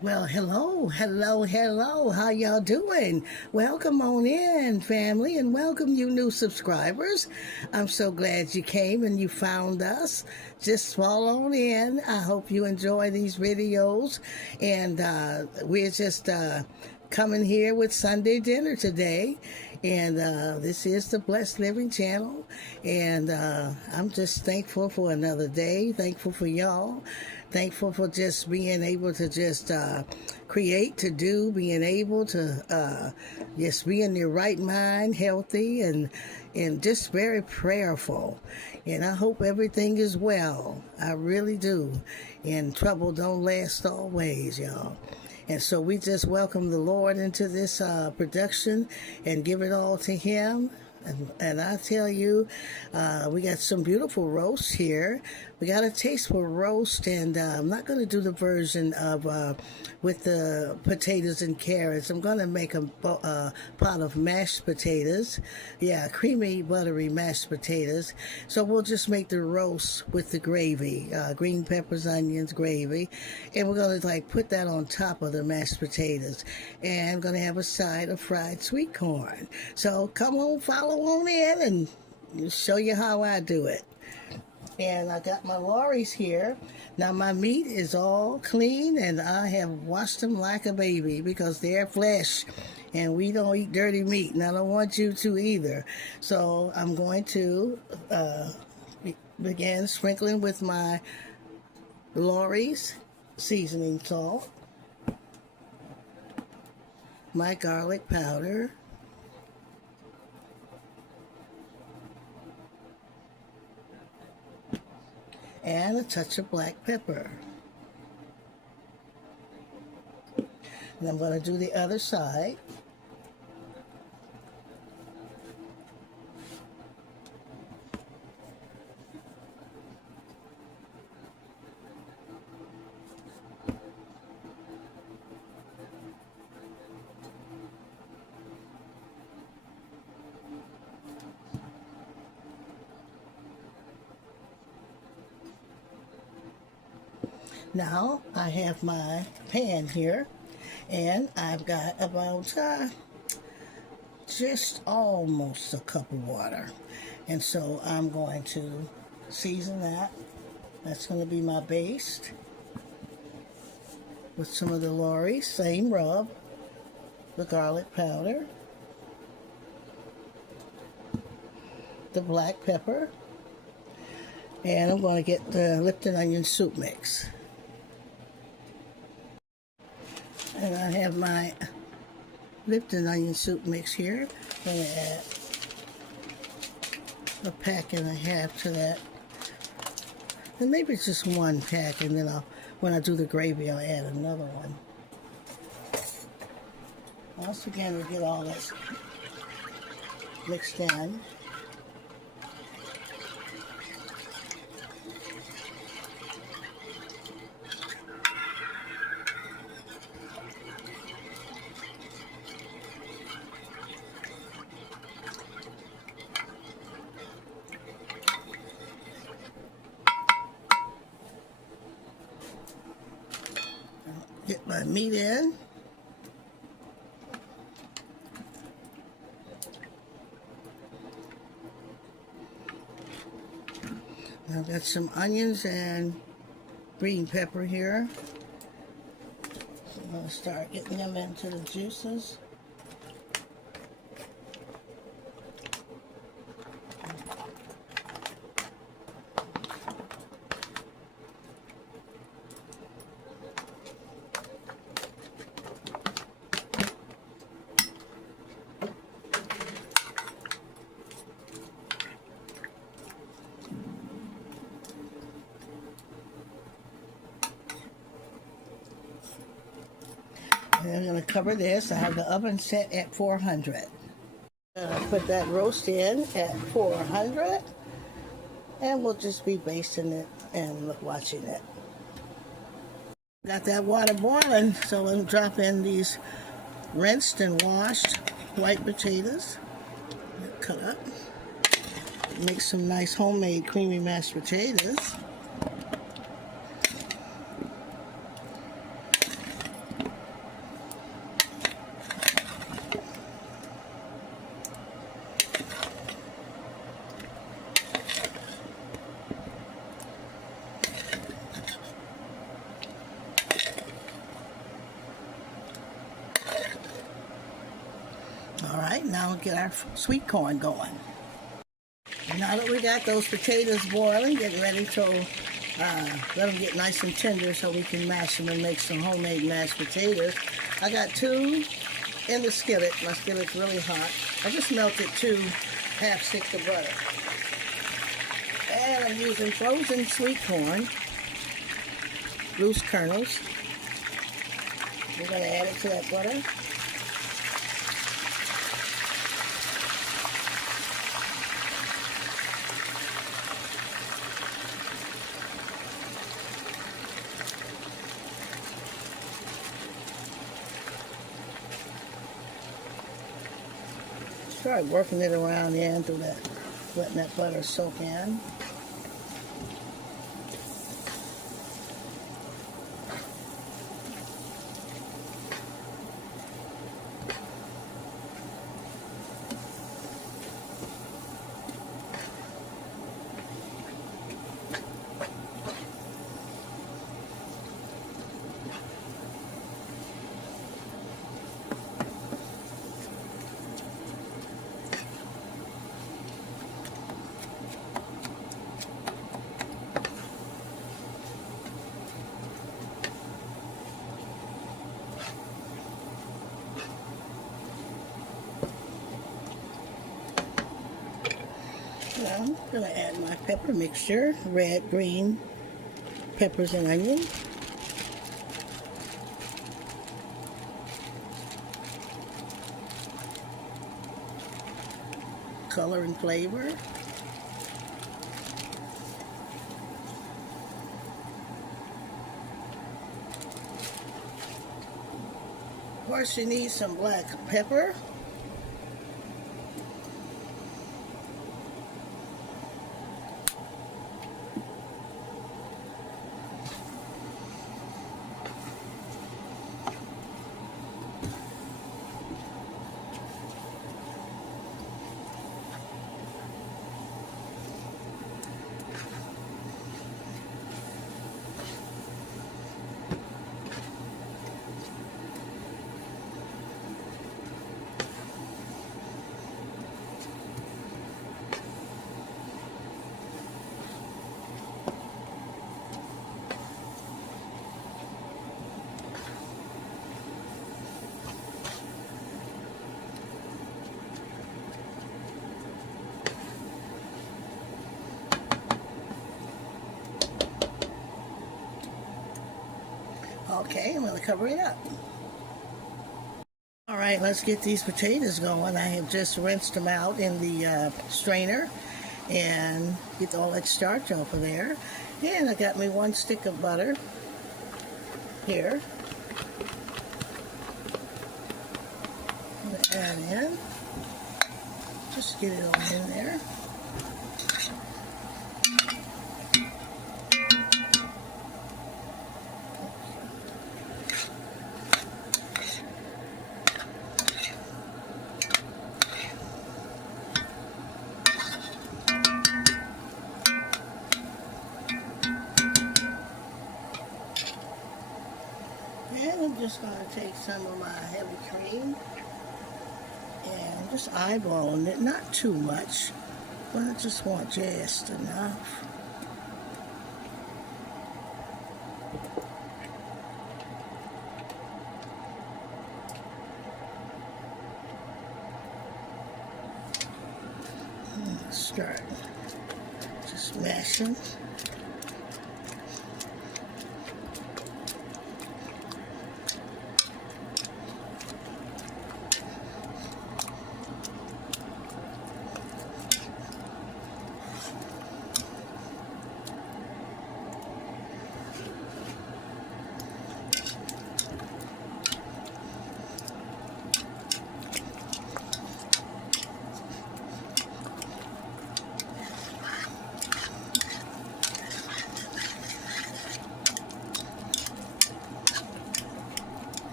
Well, hello. How y'all doing? Welcome on in, family, and welcome you new subscribers. I'm so glad you came and you found us. Just fall on in. I hope you enjoy these videos. And we're just coming here with Sunday dinner today. And this is the Blessed Living channel. And I'm just thankful for another day. Thankful for y'all. Thankful for just being able to just create, to do, being able to just be in your right mind, healthy, and just very prayerful. And I hope everything is well. I really do. And trouble don't last always, y'all. And so we just welcome the Lord into this production and give it all to Him. And I tell you, we got some beautiful roasts here. We got a taste for roast, and I'm not going to do the version of with the potatoes and carrots. I'm going to make a pot of mashed potatoes. Yeah, creamy, buttery mashed potatoes. So we'll just make the roast with the gravy, green peppers, onions, gravy. And we're going to like put that on top of the mashed potatoes. And I'm going to have a side of fried sweet corn. So come on, follow on in and show you how I do it. And I got my lorries here. Now my meat is all clean and I have washed them like a baby because they're flesh and we don't eat dirty meat, and I don't want you to either. So I'm going to begin sprinkling with my lorries seasoning salt, my garlic powder, and a touch of black pepper. And I'm going to do the other side. Now I have my pan here, and I've got about just almost a cup of water. And so I'm going to season that. That's going to be my base with some of the lorries, same rub, the garlic powder, the black pepper, and I'm going to get the Lipton onion soup mix. And I have my Lipton onion soup mix here. I'm going to add a pack and a half to that. And maybe it's just one pack, and then when I do the gravy, I'll add another one. Once again, we get all that mixed in. Get my meat in. I've got some onions and green pepper here. So I'm going to start getting them into the juices. And I'm going to cover this. I have the oven set at 400. Put that roast in at 400. And we'll just be basting it and watching it. Got that water boiling, so I'm drop in these rinsed and washed white potatoes. Cut up. Make some nice homemade creamy mashed potatoes. get our sweet corn going. Now that we got those potatoes boiling, getting ready to let them get nice and tender so we can mash them and make some homemade mashed potatoes. I got 2 in the skillet. My skillet's really hot. I just melted 2 half sticks of butter. And I'm using frozen sweet corn, loose kernels. We're going to add it to that butter. Start working it around in through that, letting that butter soak in. Now I'm going to add my pepper mixture, red, green peppers and onion. Color and flavor. Of course, you need some black pepper. Okay, I'm going to cover it up. All right, let's get these potatoes going. I have just rinsed them out in the strainer and get all that starch off of there. And I got me 1 stick of butter here. I'm going to add in. Just get it all in there. And I'm just going to take some of my heavy cream and just eyeballing it, not too much, but I just want just enough. Start just mashing.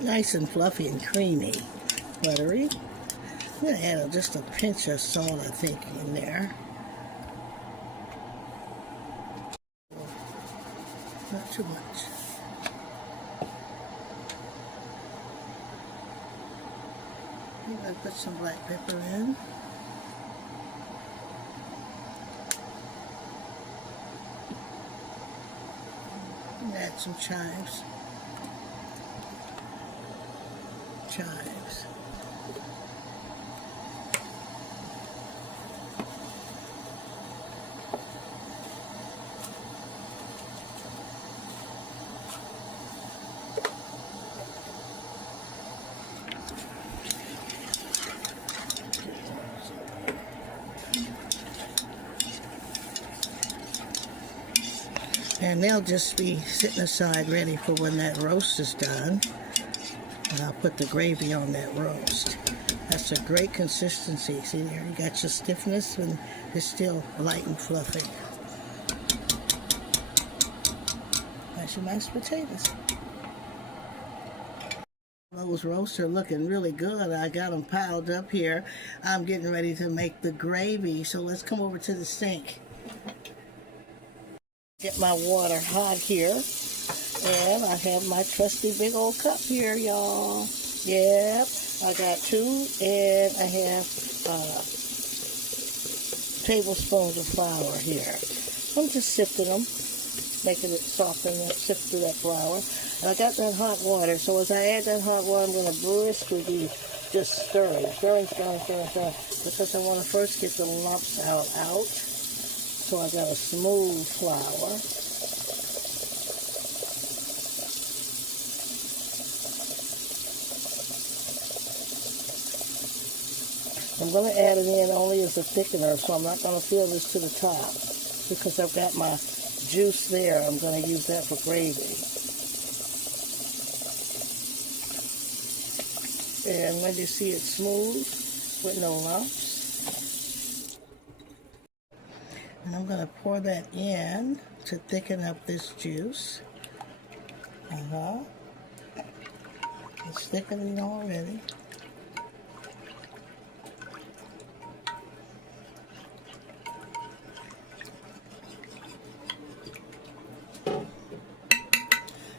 Nice and fluffy and creamy, buttery. I'm going to add just a pinch of salt, I think, in there. Not too much. I'm going to put some black pepper in. And add some chives. And they'll just be sitting aside ready for when that roast is done. And I'll put the gravy on that roast. That's a great consistency. See there, you got your stiffness and it's still light and fluffy. That's your mashed potatoes. Those roasts are looking really good. I got them piled up here. I'm getting ready to make the gravy. So let's come over to the sink. Get my water hot here, and I have my trusty big old cup here, y'all. Yep, I got 2, and I have tablespoons of flour here. I'm just sifting them, making it soften up, sift through that flour. And I got that hot water, so as I add that hot water, I'm going to briskly be just stirring, because I want to first get the lumps out. So I got a smooth flour. I'm going to add it in only as a thickener, so I'm not going to fill this to the top because I've got my juice there. I'm going to use that for gravy. And when you see it smooth with no lumps, and I'm going to pour that in to thicken up this juice. It's thickening already.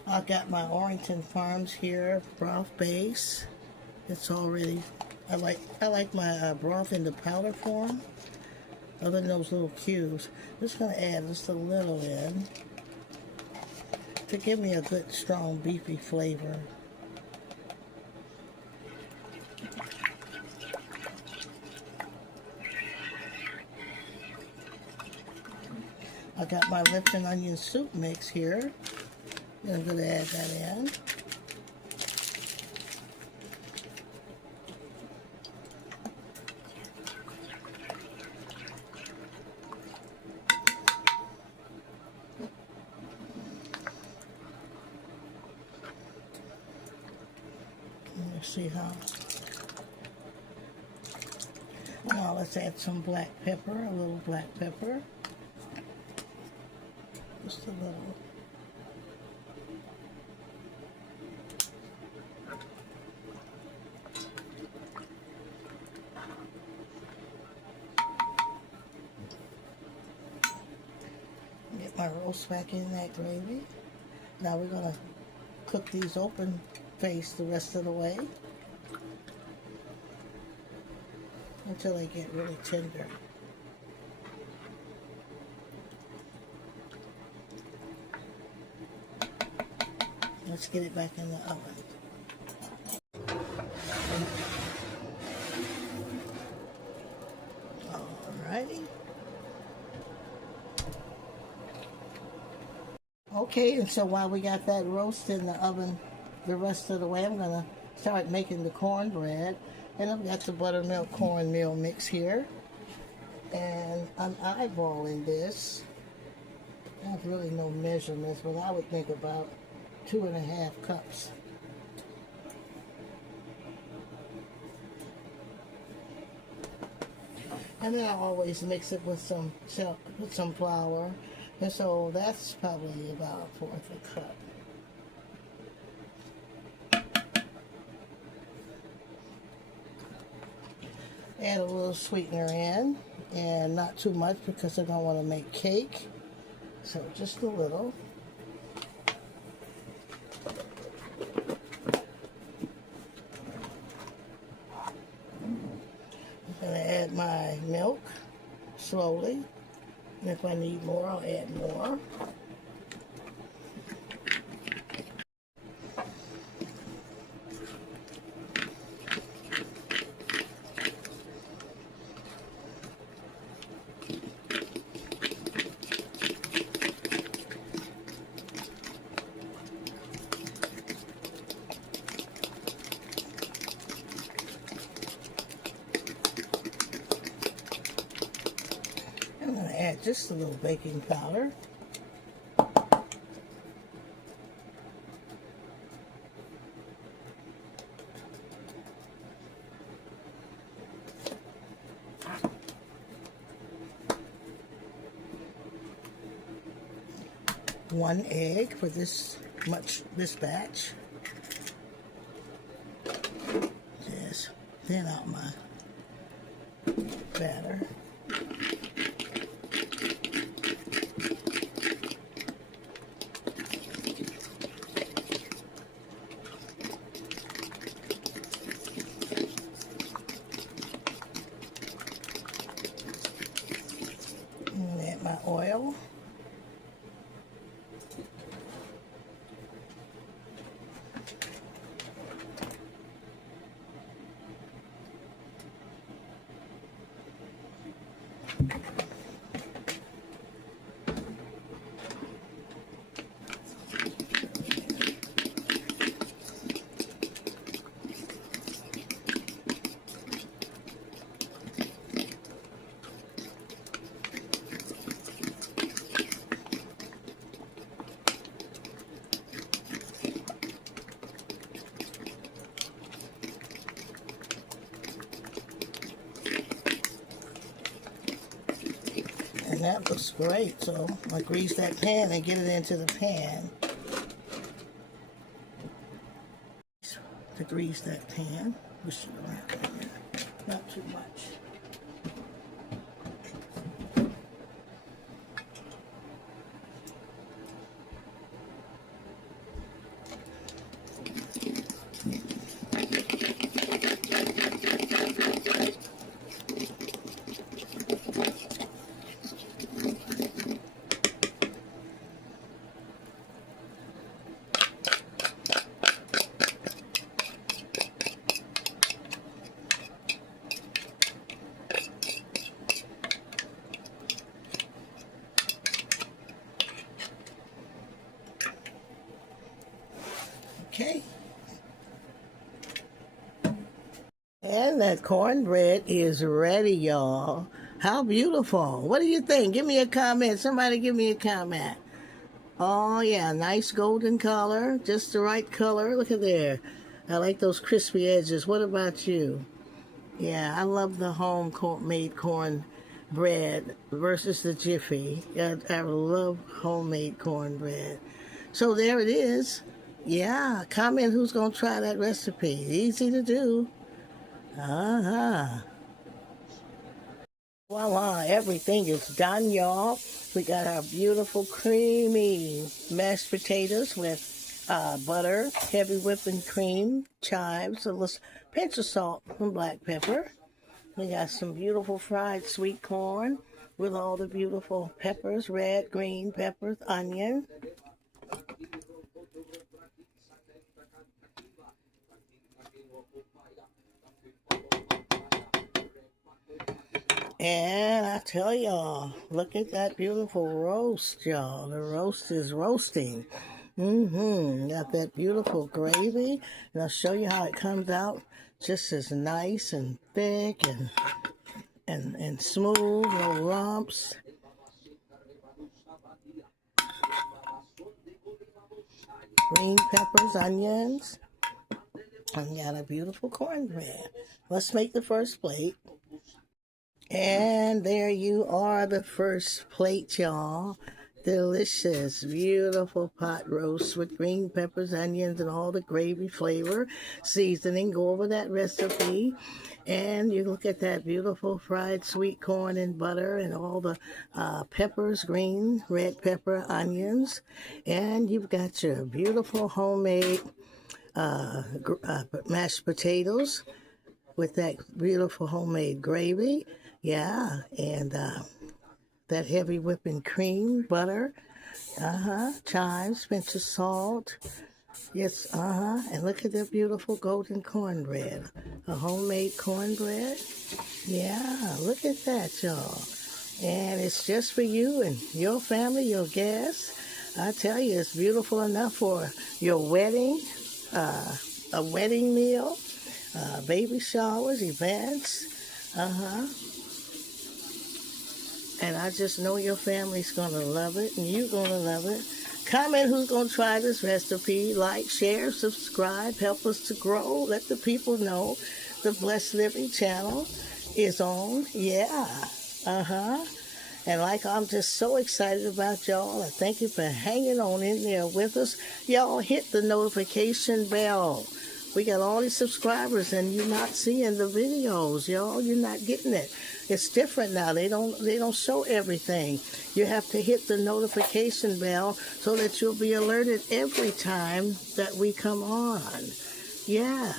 I've got my Orrington Farms here broth base. It's already, I like my broth in the powder form. Other than those little cubes, I'm just going to add just a little in to give me a good, strong, beefy flavor. I got my Lipton onion soup mix here, and I'm going to add that in. See how. Now let's add some black pepper, a little black pepper. Just a little. Get my roast back in that gravy. Now we're going to cook these open face the rest of the way until they get really tender. Let's get it back in the oven. Alrighty. Okay, and so while we got that roast in the oven the rest of the way, I'm going to start making the cornbread. And I've got the buttermilk cornmeal mix here. And I'm eyeballing this. I have really no measurements, but I would think about 2.5 cups. And then I always mix it with some flour. And so that's probably about 1/4 cup. Add a little sweetener in, and not too much because I don't want to make cake. So just a little. I'm going to add my milk slowly. And if I need more, I'll add more. I'm going to add just a little baking powder. One egg for this batch. Just thin out my batter. And add my oil. And that looks great, so I grease that pan and get it into the pan. To grease that pan, push it around in there. Not too much. Okay. And that cornbread is ready, y'all. How beautiful. What do you think? Give me a comment. Somebody give me a comment. Oh, yeah. Nice golden color. Just the right color. Look at there. I like those crispy edges. What about you? Yeah, I love the homemade cornbread versus the Jiffy. I love homemade cornbread. So there it is. Yeah, comment who's going to try that recipe. Easy to do. Voila, everything is done, y'all. We got our beautiful creamy mashed potatoes with butter, heavy whipping cream, chives, a little pinch of salt and black pepper. We got some beautiful fried sweet corn with all the beautiful peppers, red, green peppers, onion. And I tell y'all, look at that beautiful roast, y'all. The roast is roasting. Got that beautiful gravy. And I'll show you how it comes out just as nice and thick and smooth, no lumps. Green peppers, onions. And got a beautiful cornbread. Let's make the first plate. And there you are, the first plate, y'all. delicious, beautiful pot roast with green peppers, onions, and all the gravy flavor, seasoning. Go over that recipe. And you look at that beautiful fried sweet corn and butter and all the peppers, green, red pepper, onions. And you've got your beautiful homemade mashed potatoes with that beautiful homemade gravy. Yeah, and that heavy whipping cream, butter, chives, pinch of salt. Yes, and look at that beautiful golden cornbread. A homemade cornbread. Yeah, look at that, y'all. And it's just for you and your family, your guests. I tell you, it's beautiful enough for your wedding, a wedding meal, baby showers, events. And I just know your family's going to love it, and you're going to love it. Comment who's going to try this recipe. Like, share, subscribe. Help us to grow. Let the people know the Blessed Living channel is on. Yeah. And like, I'm just so excited about y'all. I thank you for hanging on in there with us. Y'all hit the notification bell. We got all these subscribers and you're not seeing the videos, y'all. You're not getting it. It's different now. They don't show everything. You have to hit the notification bell so that you'll be alerted every time that we come on. Yeah.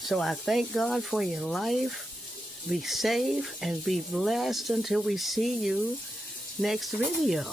So I thank God for your life. Be safe and be blessed until we see you next video.